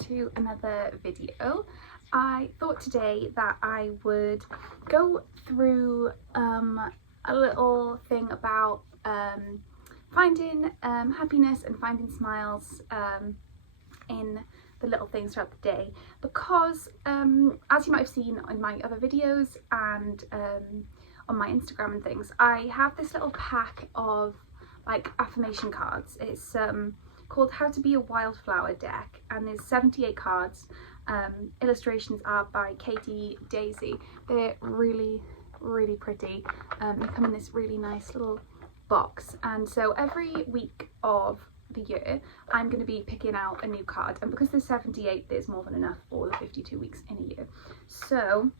to another video. I thought today that I would go through a little thing about finding happiness and finding smiles in the little things throughout the day, because as you might have seen in my other videos and on my Instagram and things, I have this little pack of like affirmation cards. It's called How to Be a Wildflower deck, and there's 78 cards. Illustrations are by Katie Daisy. They're really pretty. They come in this really nice little box, and so every week of the year I'm going to be picking out a new card, and because there's 78, there's more than enough for the 52 weeks in a year. So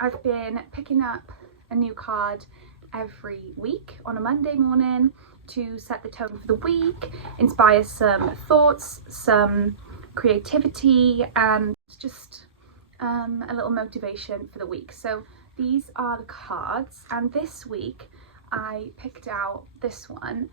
I've been picking up a new card every week on a Monday morning to set the tone for the week, inspire some thoughts, some creativity, and just a little motivation for the week. So these are the cards, and this week I picked out this one.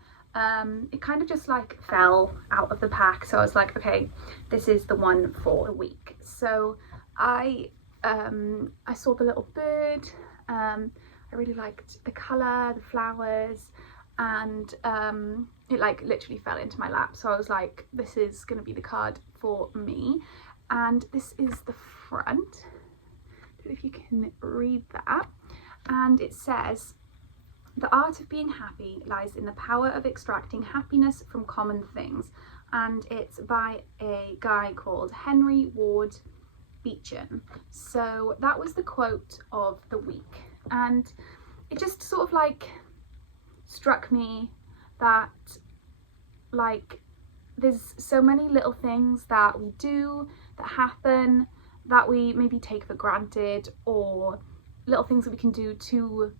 It kind of just like fell out of the pack, so I was like, okay, this is the one for the week. So I saw the little bird. I really liked the colour, the flowers, and it like literally fell into my lap. So I was like, this is going to be the card for me. And this is the front. I don't know if you can read that. And it says, "The art of being happy lies in the power of extracting happiness from common things." And it's by a guy called Henry Ward Beechen. So that was the quote of the week, and it just sort of like struck me that like there's so many little things that we do, that happen, that we maybe take for granted, or little things that we can do to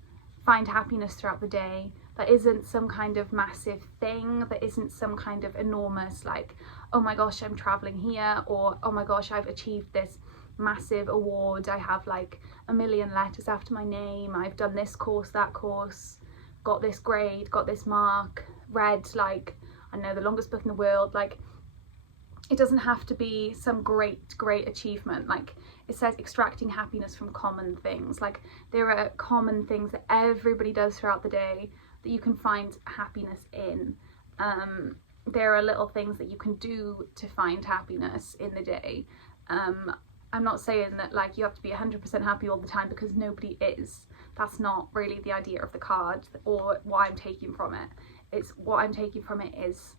find happiness throughout the day, that isn't some kind of massive thing, that isn't some kind of enormous like, oh my gosh, I'm traveling here, or oh my gosh, I've achieved this massive award, I have like a million letters after my name, I've done this course, that course, got this grade, got this mark, read like, I know, the longest book in the world. Like, it doesn't have to be some great achievement. Like it says, extracting happiness from common things. Like there are common things that everybody does throughout the day that you can find happiness in. There are little things that you can do to find happiness in the day. I'm not saying that like you have to be 100% happy all the time, because nobody is. That's not really the idea of the card or what I'm taking from it. It's what I'm taking from it is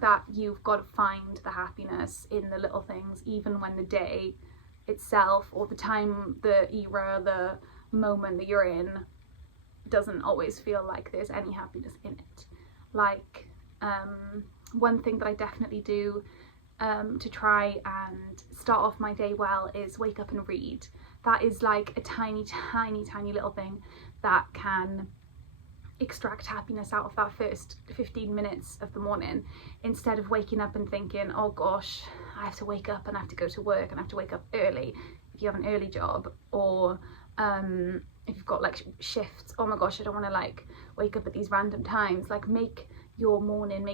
that you've got to find the happiness in the little things, even when the day itself or the time, the era, the moment that you're in doesn't always feel like there's any happiness in it. Like one thing that I definitely do to try and start off my day well is wake up and read. That is like a tiny little thing that can extract happiness out of that first 15 minutes of the morning, instead of waking up and thinking, oh gosh, I have to wake up and I have to go to work and I have to wake up early if you have an early job, or if you've got like shifts, oh my gosh, I don't want to like wake up at these random times. Like make your morning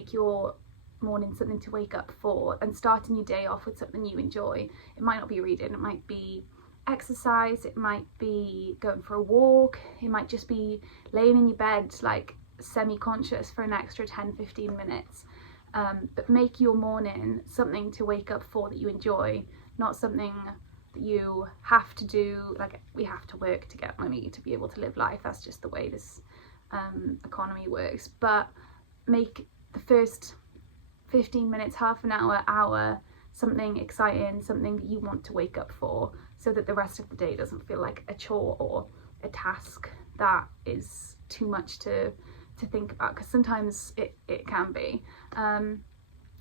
something to wake up for, and starting your day off with something you enjoy. It might not be reading, it might be exercise, it might be going for a walk, it might just be laying in your bed like semi-conscious for an extra 10-15 minutes, but make your morning something to wake up for that you enjoy, not something that you have to do. Like we have to work to get money to be able to live life, that's just the way this economy works. But make the first 15 minutes, half an hour something exciting, something that you want to wake up for, so that the rest of the day doesn't feel like a chore or a task that is too much to think about, because sometimes it can be. And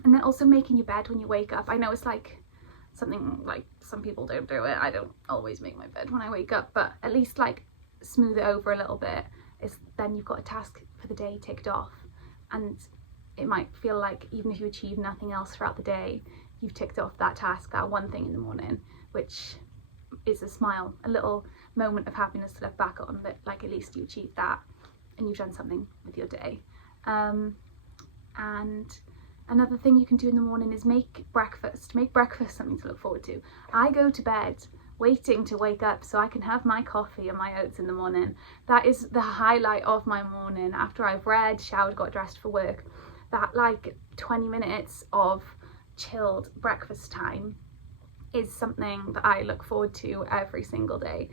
then also making your bed when you wake up. I know it's like something like some people don't do it. I don't always make my bed when I wake up, but at least like smooth it over a little bit, is then you've got a task for the day ticked off. And it might feel like even if you achieve nothing else throughout the day, you've ticked off that task, that one thing in the morning, which is a smile, a little moment of happiness to look back on, that like at least you achieved that and you've done something with your day. And Another thing you can do in the morning is make breakfast. Make breakfast something to look forward to. I go to bed waiting to wake up so I can have my coffee and my oats in the morning. That is the highlight of my morning. After I've read, showered, got dressed for work, that like 20 minutes of chilled breakfast time is something that I look forward to every single day.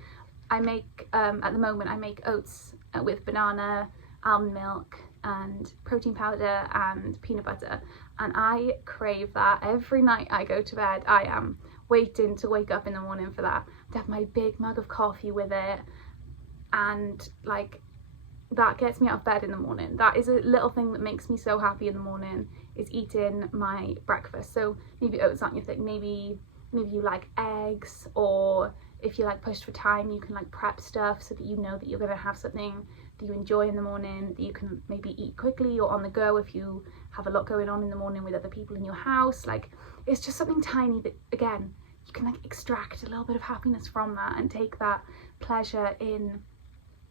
I make, at the moment, I make oats with banana, almond milk and protein powder and peanut butter, and I crave that every night I go to bed. I am waiting to wake up in the morning for that, to have my big mug of coffee with it, and like that gets me out of bed in the morning. That is a little thing that makes me so happy in the morning, is eating my breakfast. So maybe oats aren't your thing, maybe you like eggs, or if you're like pushed for time, you can like prep stuff so that you know that you're going to have something that you enjoy in the morning, that you can maybe eat quickly or on the go if you have a lot going on in the morning with other people in your house. Like, it's just something tiny that, again, you can like extract a little bit of happiness from that and take that pleasure in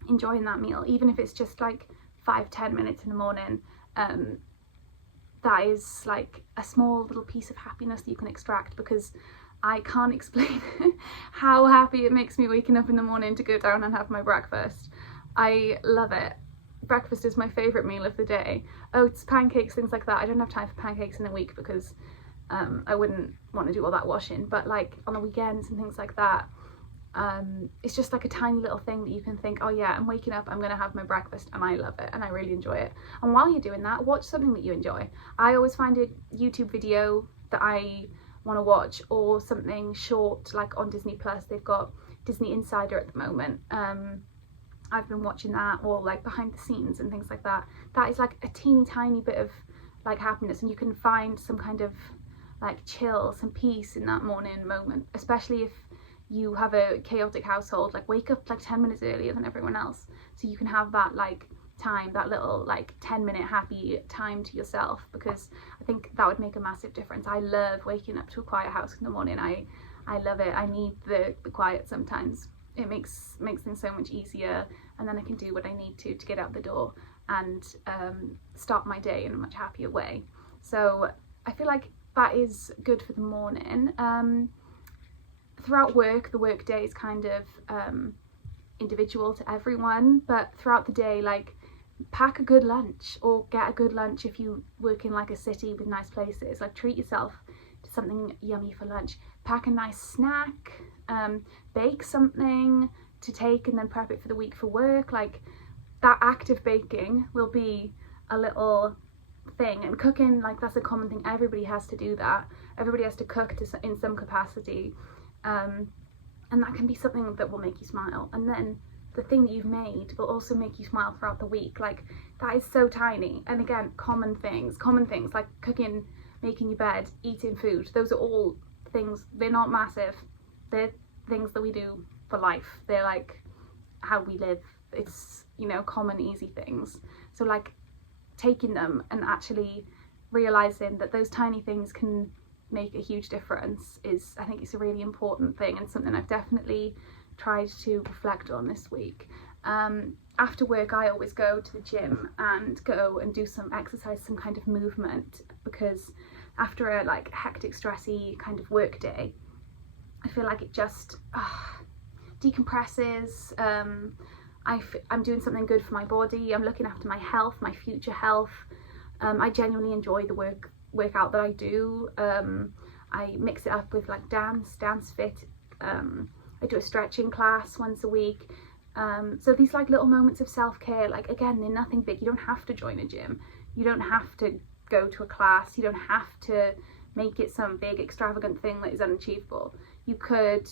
enjoying that meal, even if it's just like 5-10 minutes in the morning. That is like a small little piece of happiness that you can extract, because I can't explain how happy it makes me waking up in the morning to go down and have my breakfast. I love it. Breakfast is my favourite meal of the day. Oats, pancakes, things like that. I don't have time for pancakes in a week because I wouldn't want to do all that washing, but like on the weekends and things like that, it's just like a tiny little thing that you can think, oh yeah, I'm waking up, I'm gonna have my breakfast, and I love it and I really enjoy it. And while you're doing that, watch something that you enjoy. I always find a YouTube video that I want to watch, or something short, like on Disney Plus. They've got Disney Insider at the moment. I've been watching that, or like behind the scenes and things like that. That is like a teeny tiny bit of like happiness, and you can find some kind of like chill, some peace in that morning moment, especially if you have a chaotic household. Like, wake up like 10 minutes earlier than everyone else so you can have that like time, that little like 10-minute happy time to yourself, because I think that would make a massive difference. I love waking up to a quiet house in the morning. I love it. I need the quiet sometimes. It makes things so much easier, and then I can do what I need to get out the door and start my day in a much happier way. So I feel like that is good for the morning. Throughout work, the work day is kind of individual to everyone, but throughout the day, like, pack a good lunch, or get a good lunch if you work in like a city with nice places. Like, treat yourself to something yummy for lunch. Pack a nice snack, bake something to take and then prep it for the week for work. Like, that act of baking will be a little thing, and cooking, like, that's a common thing. Everybody has to do that. Everybody has to cook in some capacity, and that can be something that will make you smile. And then the thing that you've made will also make you smile throughout the week. Like, that is so tiny. And again, common things like cooking, making your bed, eating food. Those are all things. They're not massive. They're things that we do for life. They're like how we live. It's, you know, common, easy things. So like, taking them and actually realizing that those tiny things can make a huge difference is, I think it's a really important thing, and something I've definitely tried to reflect on this week. After work, I always go to the gym and go and do some exercise, some kind of movement, because after a like hectic, stressy kind of work day, I feel like it just decompresses. I'm doing something good for my body. I'm looking after my health, my future health. I genuinely enjoy the workout that I do. I mix it up with like dance fit. I do a stretching class once a week. So these like little moments of self-care, like, again, they're nothing big. You don't have to join a gym. You don't have to go to a class. You don't have to make it some big extravagant thing that is unachievable. You could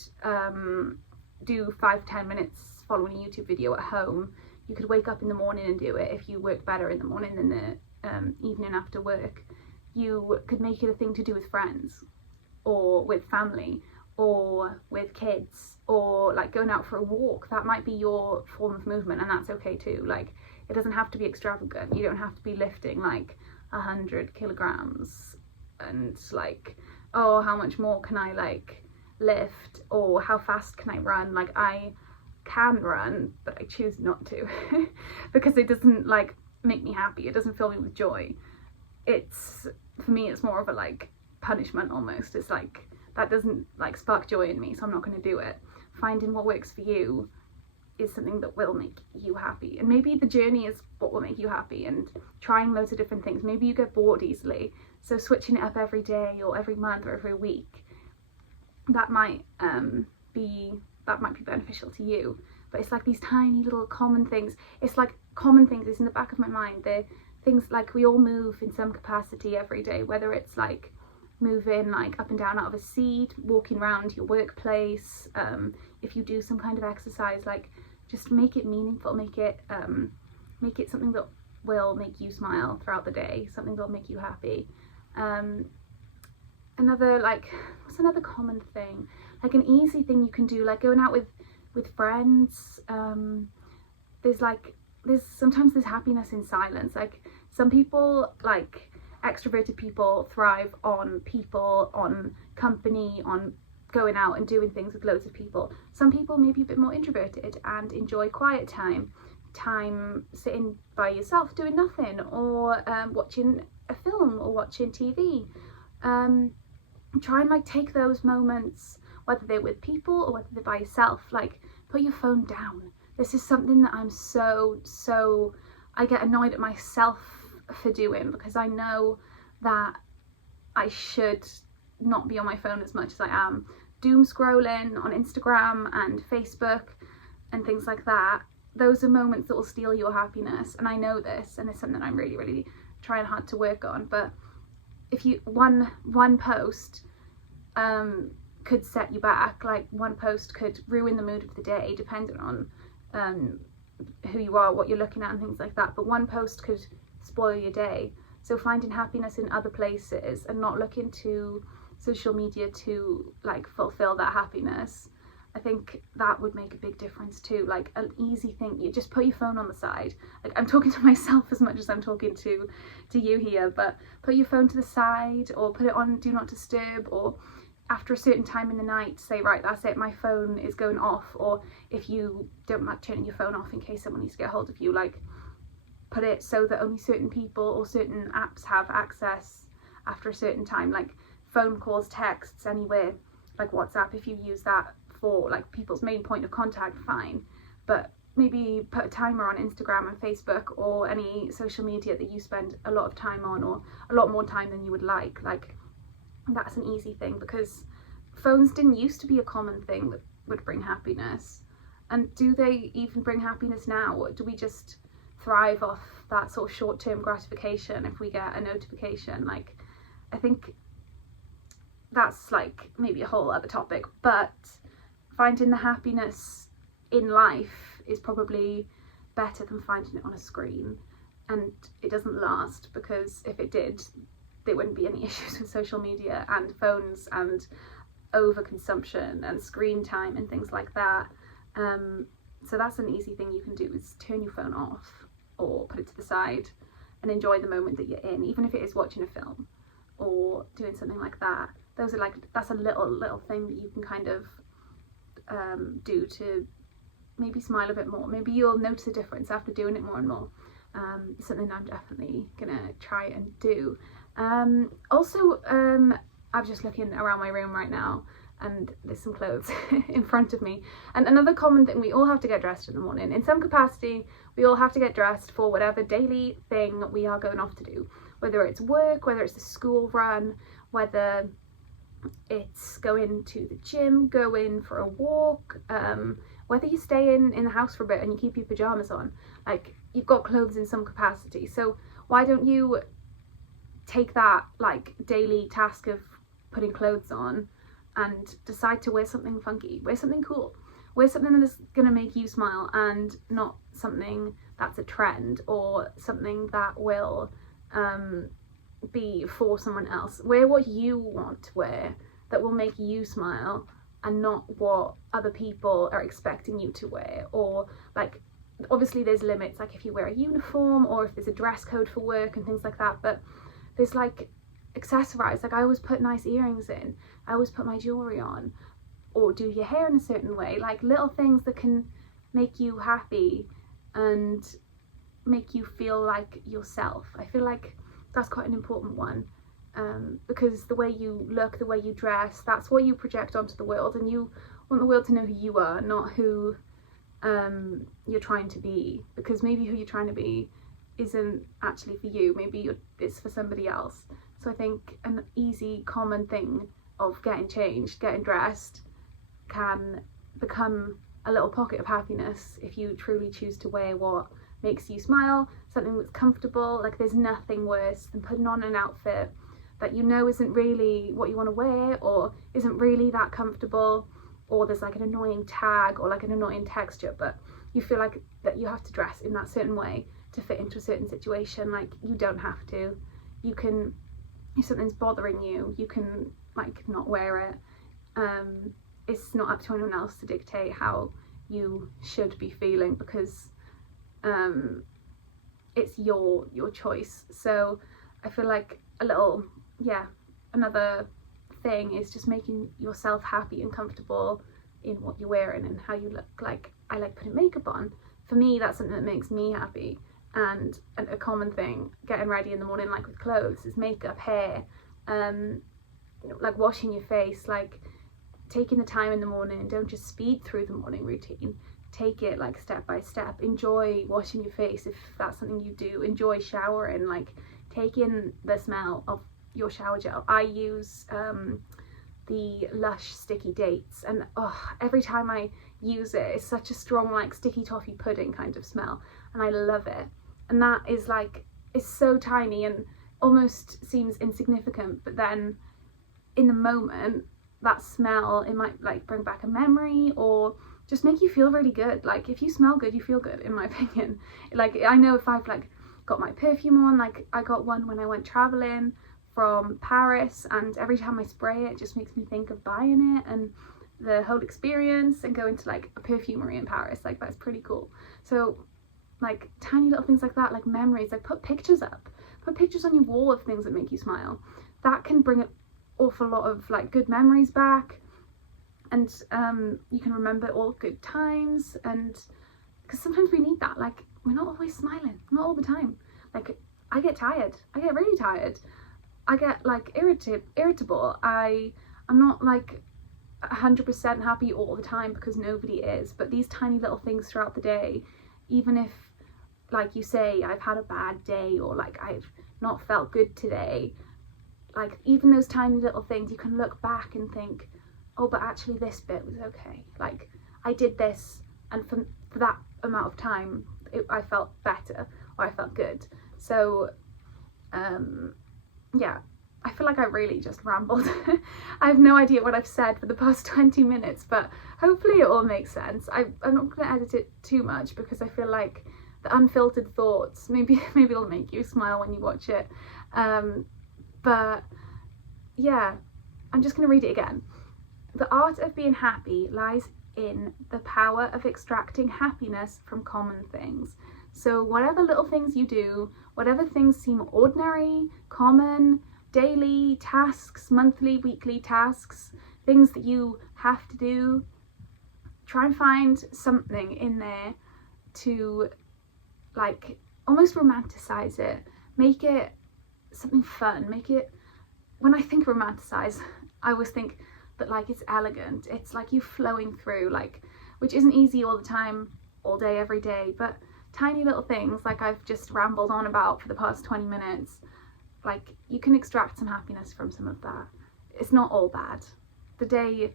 do 5-10 minutes following a YouTube video at home. You could wake up in the morning and do it if you work better in the morning than the evening after work. You could make it a thing to do with friends, or with family, or with kids, or like going out for a walk. That might be your form of movement, and that's okay too. Like, it doesn't have to be extravagant. You don't have to be lifting like 100 kilograms and like, oh, how much more can I like lift, or how fast can I run? Like, I can run, but I choose not to because it doesn't like make me happy. It doesn't fill me with joy. It's for me it's more of a like punishment almost. It's like that doesn't like spark joy in me, so I'm not going to do it. Finding what works for you is something that will make you happy, and maybe the journey is what will make you happy, and trying loads of different things. Maybe you get bored easily, so switching it up every day or every month or every week, that might be beneficial to you. But it's like these tiny little common things. It's like common things, it's in the back of my mind. They're things like we all move in some capacity every day, whether it's like moving like up and down out of a seat, walking around your workplace, if you do some kind of exercise, like just make it meaningful, make it something that will make you smile throughout the day, something that will make you happy. What's another common thing? Like an easy thing you can do, like going out with friends. Sometimes there's happiness in silence. Like some people, like extroverted people, thrive on people, on company, on going out and doing things with loads of people. Some people may be a bit more introverted and enjoy quiet time sitting by yourself doing nothing, or watching a film or watching TV. Try and like take those moments, whether they're with people or whether they're by yourself. Like put your phone down. This is something that I'm so I get annoyed at myself for doing, because I know that I should not be on my phone as much as I am. Doom scrolling on Instagram and Facebook and things like that, those are moments that will steal your happiness, and I know this, and it's something that I'm really trying hard to work on. But if you one post could set you back, like one post could ruin the mood of the day, depending on who you are, what you're looking at and things like that. But one post could spoil your day. So finding happiness in other places and not looking to social media to like fulfill that happiness, I think that would make a big difference too. Like an easy thing, you just put your phone on the side. Like I'm talking to myself as much as I'm talking to you here, but put your phone to the side, or put it on do not disturb, or after a certain time in the night say, right, that's it, my phone is going off. Or if you don't like turning your phone off in case someone needs to get hold of you, like put it so that only certain people or certain apps have access after a certain time, like phone calls, texts, anywhere, like WhatsApp, if you use that for like people's main point of contact, fine. But maybe put a timer on Instagram and Facebook or any social media that you spend a lot of time on, or a lot more time than you would like. Like that's an easy thing, because phones didn't used to be a common thing that would bring happiness. And do they even bring happiness now? Or do we just thrive off that sort of short-term gratification if we get a notification? Like I think that's like maybe a whole other topic, but finding the happiness in life is probably better than finding it on a screen. And it doesn't last, because if it did, there wouldn't be any issues with social media and phones and overconsumption and screen time and things like that. So that's an easy thing you can do, is turn your phone off or put it to the side and enjoy the moment that you're in, even if it is watching a film or doing something like that. Those are like, that's a little thing that you can kind of do to maybe smile a bit more. Maybe you'll notice a difference after doing it more and more. It's something I'm definitely gonna try and do. Also, I'm just looking around my room right now, and there's some clothes in front of me. And another common thing, we all have to get dressed in the morning. In some capacity, we all have to get dressed for whatever daily thing we are going off to do. Whether it's work, whether it's the school run, whether it's going to the gym, going for a walk, whether you stay in the house for a bit and you keep your pajamas on. Like, you've got clothes in some capacity. So why don't you take that like daily task of putting clothes on and decide to wear something funky, wear something cool, wear something that's gonna make you smile, and not something that's a trend or something that will be for someone else. Wear what you want to wear that will make you smile, and not what other people are expecting you to wear. Or like, obviously there's limits, like if you wear a uniform or if there's a dress code for work and things like that, but there's like accessorize. Like I always put nice earrings in, I always put my jewelry on, or do your hair in a certain way. Like little things that can make you happy and make you feel like yourself. I feel like that's quite an important one. because the way you look, the way you dress, that's what you project onto the world, and you want the world to know who you are, not who you're trying to be, because maybe who you're trying to be isn't actually for you, maybe it's for somebody else. So I think an easy, common thing of getting changed, getting dressed, can become a little pocket of happiness if you truly choose to wear what makes you smile, something that's comfortable. Like, there's nothing worse than putting on an outfit that you know isn't really what you want to wear, or isn't really that comfortable, or there's like an annoying tag or like an annoying texture, but you feel like that you have to dress in that certain way to fit into a certain situation. Like, you don't have to. You can, if something's bothering you, you can like not wear it. It's not up to anyone else to dictate how you should be feeling, because it's your choice. So I feel like another thing is just making yourself happy and comfortable in what you're wearing and how you look. Like, I like putting makeup on. For me, that's something that makes me happy. And a common thing getting ready in the morning, like with clothes, is makeup, hair, like washing your face, like taking the time in the morning. Don't just speed through the morning routine. Take it like step by step. Enjoy washing your face if that's something you do. Enjoy showering, like take in the smell of your shower gel. I use the Lush sticky dates, and every time I use it, it's such a strong like sticky toffee pudding kind of smell, and I love it. And that is like, it's so tiny and almost seems insignificant, but then in the moment, that smell, it might like bring back a memory or just make you feel really good. Like, if you smell good, you feel good, in my opinion. Like, I know if I've like got my perfume on, like I got one when I went traveling from Paris, and every time I spray it, it just makes me think of buying it and the whole experience and going to like a perfumery in Paris. Like, that's pretty cool. So like tiny little things like that, like memories, like put pictures up, put pictures on your wall of things that make you smile. That can bring an awful lot of like good memories back, and you can remember all good times. And because sometimes we need that, like we're not always smiling, not all the time. Like, I get tired, I get really tired, I get like irritable, I'm not like 100% happy all the time, because nobody is. But these tiny little things throughout the day, even if like you say I've had a bad day, or like I've not felt good today, like even those tiny little things, you can look back and think, oh, but actually this bit was okay, like I did this, and for that amount of time I felt better, or I felt good. So yeah, I feel like I really just rambled. I have no idea what I've said for the past 20 minutes, but hopefully it all makes sense. I'm not going to edit it too much, because I feel like the unfiltered thoughts, maybe it'll make you smile when you watch it. But yeah, I'm just going to read it again. The art of being happy lies in the power of extracting happiness from common things. So whatever little things you do, whatever things seem ordinary, common, daily tasks, monthly, weekly tasks, things that you have to do, try and find something in there to like almost romanticize it, make it something fun, make it, when I think romanticize, I always think that like it's elegant, it's like you flowing through, like, which isn't easy all the time, all day, every day, but tiny little things like I've just rambled on about for the past 20 minutes, like you can extract some happiness from some of that. It's not all bad. The day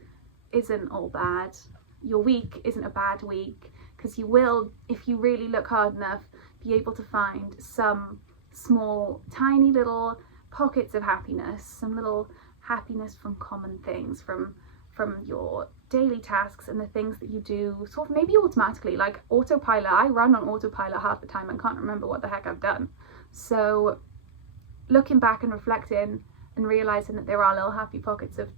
isn't all bad. Your week isn't a bad week, because you will, if you really look hard enough, be able to find some small, tiny little pockets of happiness, some little happiness from common things, from your daily tasks and the things that you do sort of maybe automatically, like autopilot. I run on autopilot half the time and can't remember what the heck I've done. So looking back and reflecting and realizing that there are little happy pockets of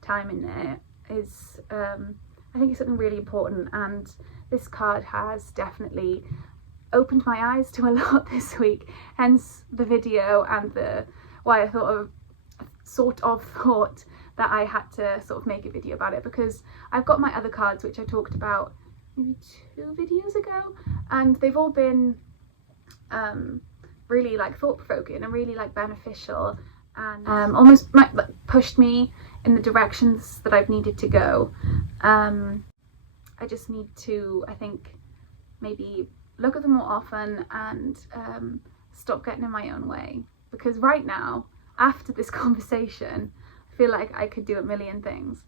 time in there is I think it's something really important, and this card has definitely opened my eyes to a lot this week, hence the video and why I sort of thought that I had to sort of make a video about it, because I've got my other cards which I talked about maybe 2 videos ago, and they've all been really like thought-provoking and really like beneficial, and almost pushed me in the directions that I've needed to go. I just need to, I think, maybe look at them more often and stop getting in my own way, because right now, after this conversation, I feel like I could do a million things,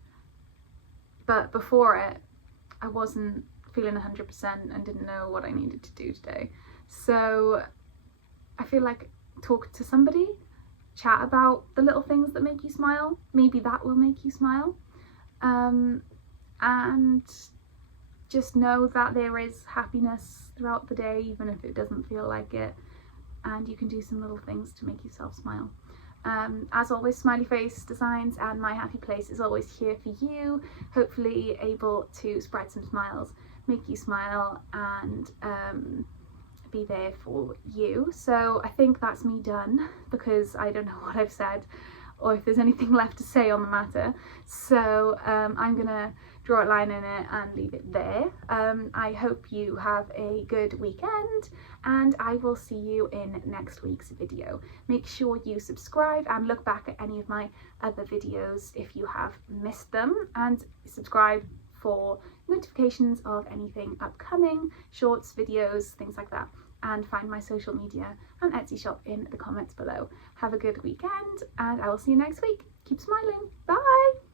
but before it I wasn't feeling 100% and didn't know what I needed to do today. So I feel like talk to somebody, chat about the little things that make you smile, maybe that will make you smile, and just know that there is happiness throughout the day, even if it doesn't feel like it, and you can do some little things to make yourself smile. As always, Smiley Face Designs and My Happy Place is always here for you, hopefully able to spread some smiles, make you smile, and be there for you. So I think that's me done, because I don't know what I've said or if there's anything left to say on the matter. So I'm gonna draw a line in it and leave it there. I hope you have a good weekend, and I will see you in next week's video. Make sure you subscribe and look back at any of my other videos if you have missed them, and subscribe for notifications of anything upcoming, shorts, videos, things like that. And find my social media and Etsy shop in the comments below. Have a good weekend, and I will see you next week. Keep smiling. Bye!